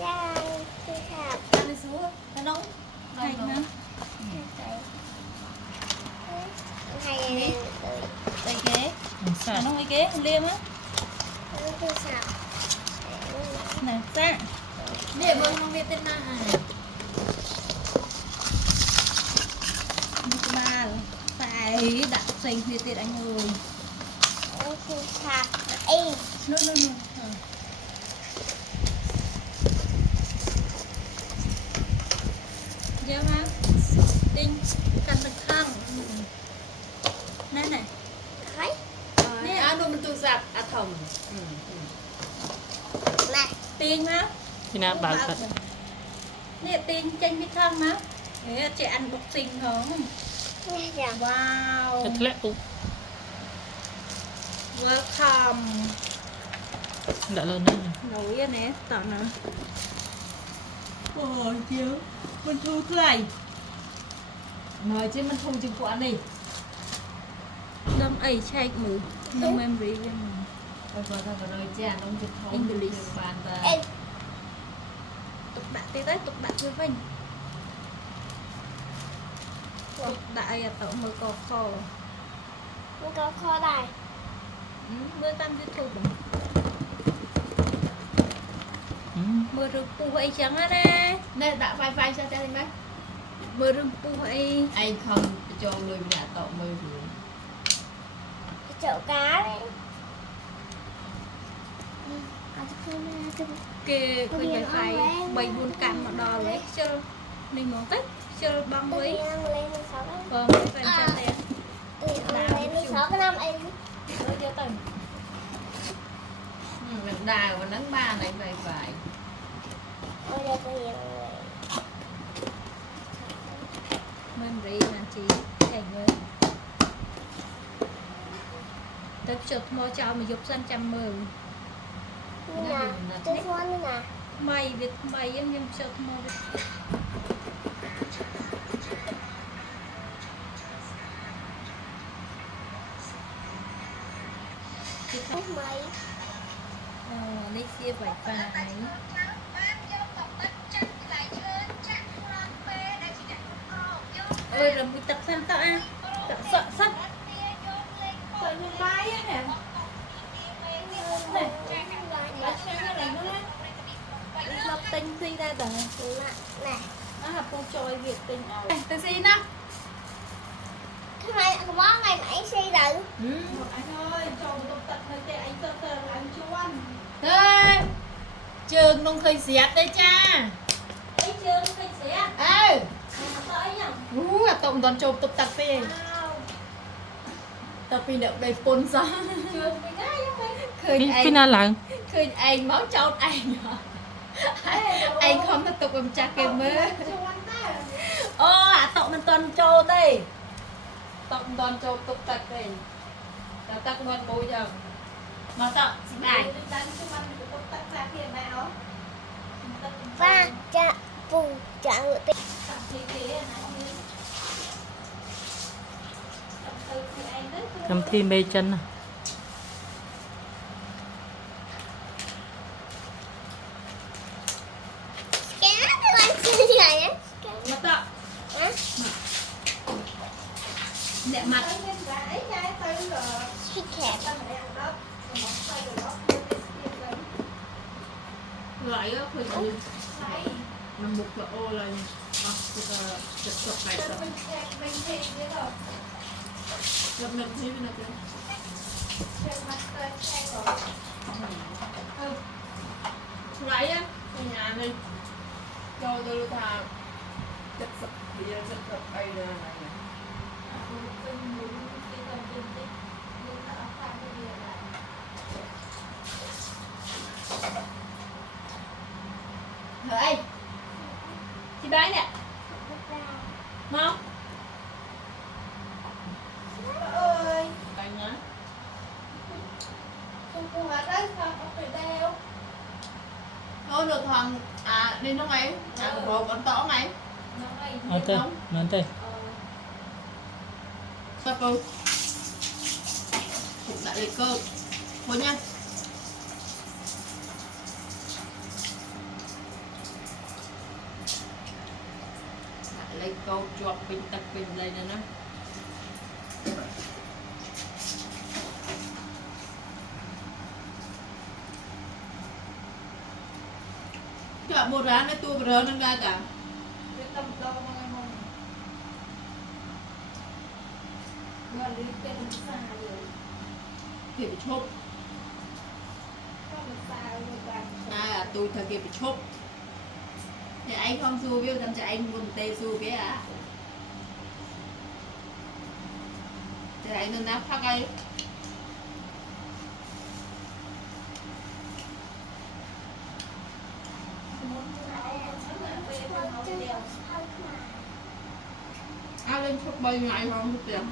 Dạ, tôi thạp. Ăn đi xuống, nó nóng. Hay hả? Hay này. Đây ghế. Nó nóng cái ghế, không liêm á. Tôi thạp. Nè, ra. Nè, bơ không biết tên nào. Ba phải đặt xanh phía tiết anh ơi. Tôi thạp. Ê. No. Dạ mà. Tinh, cần được khăn. Nè này. Thấy. Nè, nó mình tu sạp, thầm. Này. tiền má. Khi nào bảo thật. Nè, tiền chanh biết khăn má. Nè, chị ăn bọc xinh không? Nghe rằng. Wow. Thật lẽ cũng Welcome. đã lớn đấy. Nấu yên nè, tạo nè. Ôi chứ, mình thu này. Mời chứ mình thu chừng quán đi. Đâm ấy chạy mù. Đâm em rí lên mù. Bây giờ ta có nơi chè nông trực thông. English. Bàn ta. Ê. Tục đại tí tới, tục đại với vinh. Tục đại à tạo mơ có kho. Mình có kho đài. Mưa tam dư thu bằng. Mưa rừng pu vậy chẳng á nè. Nè, đã phai phai sao cho đi mấy? Mưa rừng pu vậy. Anh không cho người nhà tọ mời rồi. Chậu cá đấy. Kê khơi phải bày buôn cam mà đò lấy chơi. Mình muốn tích chơi băng Tôi với. ăn lên 6 cái. Vâng, phải cho tiền. Tôi ăn lên 6 cái năm ấy. Rồi cho từng. Mình đài và nắng ba này vậy phải. Ôi đây tôi hiểu rồi. Mình rí là chị thành với. Tập chụp mô cho mà dục sân trăm mười. Như nào? Tôi khoan như nào? Mày việc mày em nhưng chụp mô việc. Thích mấy? Lấy xe phải phải. Ôi rồi mình tập sân tạo à. Tập sợ sân. Sợ như lái á nè. Nè. Lái xe cái này nữa đấy. Lọc tinh gì ra tờ. Nè. Nó là cô trôi việc tinh. Tôi xin á. Thế mày có món ngày nãy xây rồi. Anh ơi, cho một tập hơi tệ anh sợ tờ là anh chú ăn. Thế. Trường nông khơi xiết đấy cha. Ấy chưa, nó khinh xế à? Ê. Tới nhỉ? Tổng toàn chụp tập tập đi. Tập đi đậu đầy pôn ra. Trường mình ngay không đấy. Khơi Khi nào lặng? khơi anh máu trâu anh. Anh không tập tục làm cha kêu mơ. Tậu mình toàn trâu đây. Tậu toàn trâu tục tập đây. Tao tắc ngon bôi giờ. Mà tậu xin bài. Và cha phù trả ngựa tiền. Cầm thi mê chân à? Cá thì anh chơi gì này á? Mà tậu. Hả? Nẹ mặt. Suy khẹp. Lại á, khơi gì? Nằm bục là ô lên. Chật chật này sợ. Lập nập thế bên này. Lại á, ở nhà này. Cho tôi thà chật sập thì chật sập đây là này. Ê, chị bái nè, mau. Ơi, Anh nhá. không có hóa đấy, không có phải đeo. Thôi được thằng đi nó ngay, bộ con tỏ ngay. Nói thế, nói thế. Sao cô? Cũng đã lấy cơ. Thôi nha. câu chuột bình tật bình lên nè nó chợ bột rán này tua bột rán ra cả cái tầm đâu mà ngày mong vừa lấy cái tầm xa rồi thì bị chốt không xa rồi bạn à tôi thật kia bị chốt thì anh không xua biết làm cho anh buồn tê xua biết à thì anh nên nắp phát ấy áo lên chốt bay ngày không được tiền